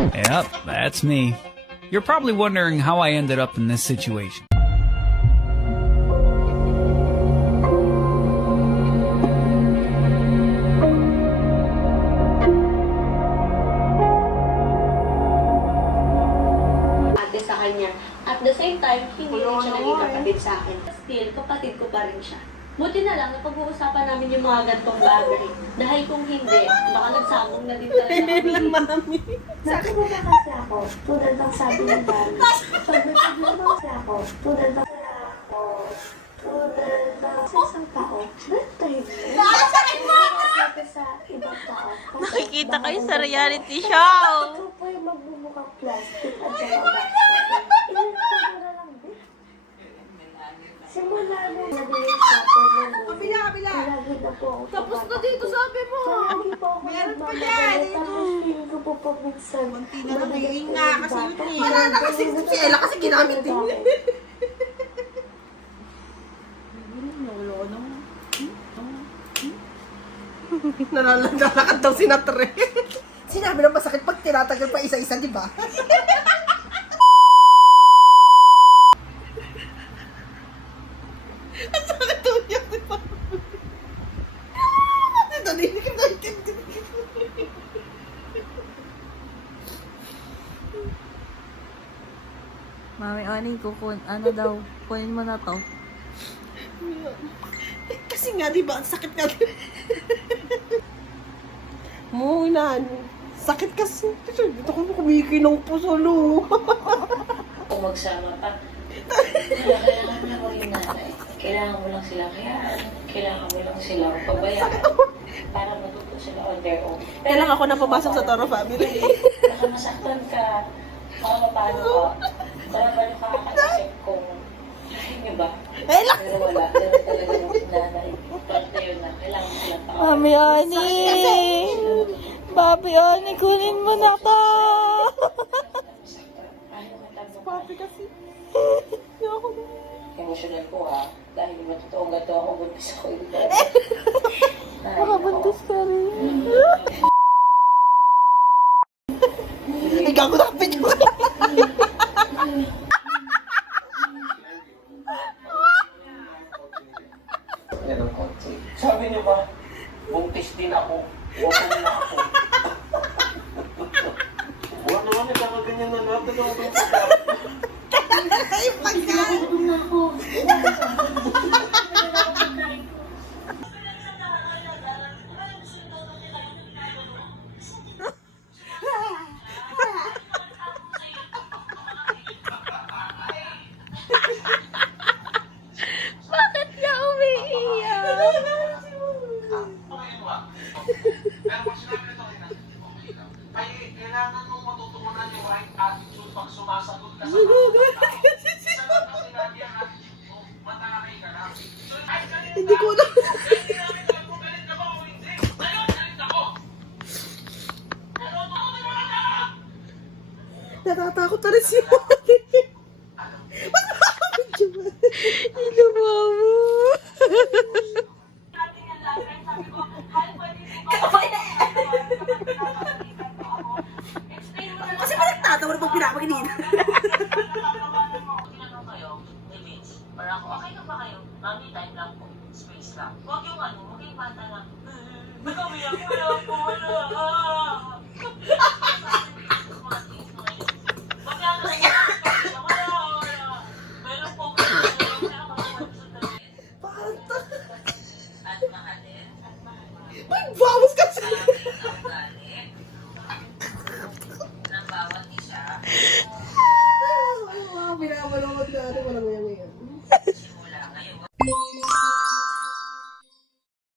Yep, that's me. You're probably wondering how I ended up in this situation. Ate sa kanya. At the same time, hindi rin siya naging kapatid sa akin. Still, kapatid ko pa rin siya. Buti na lang, napag-uusapan namin yung mga gantong bagay. Dahil kung hindi, baka nagsabong na din talaga kami. Nagpagmula kasi ako, tulad ng sabi ng dami. Pag nagpagmula kasi ako, tulad ng sa isang tao, birthday mo. Sabi sa ibang tao. Nakikita kayo sa reality show. Ito po yung magbumukang plastic at saka backstop. Ilan na lang din. Simula nung naging shopper ng movie, lagi na po ako Tapos na dito sabi mo. Lagi po ako nagmamagalit. Tapos feeling ko po pag minsan. Konti na lang ngayon nga kasi yun eh. Wala na kasi si Ella kasi ginamit din niya. Nalalakad daw si Natre. Sinabi na masakit pag tinatagal pa isa-isa, di ba? Ang sakit daw niya, di ba? Ito, hindi ko naintindihan. Mami, Ani, ano daw, kunin mo na to. Kasi nga, di ba? Ang sakit nga. Munan. Sakit kasi. Dito ko kumikinang po sa loob. Kung magsama pa, kailangan mo lang maging nanay. Kailangan mo lang sila kayaan. Kailangan mo lang sila pabayaan. Para matuto sila on their own. Kailan ako na pumasok sa Toro family. Baka masaktan ka. Baka mapano ka. Baka balik ka kakaisip kung lahat niyo ba? Pero wala. Ganun talaga yung nanay. Parte yun na. Kailangan mo silang pakawala. Mami, Ani. Papi, Ani, kunin mo na to. Papi kasi. Emotional ko ha. Dahil matotoong gato ako buntis ako ito. Baka buntis ka rin. Ikaw ko nakapit mo. Ganun konti. Sabi niyo ba, buntis din ako. Huwag na ako. Huwag naman nagkakaganyan na natin ako yung Ay, pagkain. Bakit niya umiiyak? Kailangan mong matutunan yung right attitude pag sumasagot ka sa mga Isa lang ang sinabi ang attitude mo, matanay ka na. Hindi ko na. Kailangan ka kung galit ka ba o hindi. Ngayon, galit ako. Pero matutunan ka! Natatakot na rin si Mami. Ilo, Mama. Kasi ba nagtatawa na pag pinapaginin? Tinanong kayo, ni Vince, parang okay na ba kayo? Mami, time lang po. Space lang. Huwag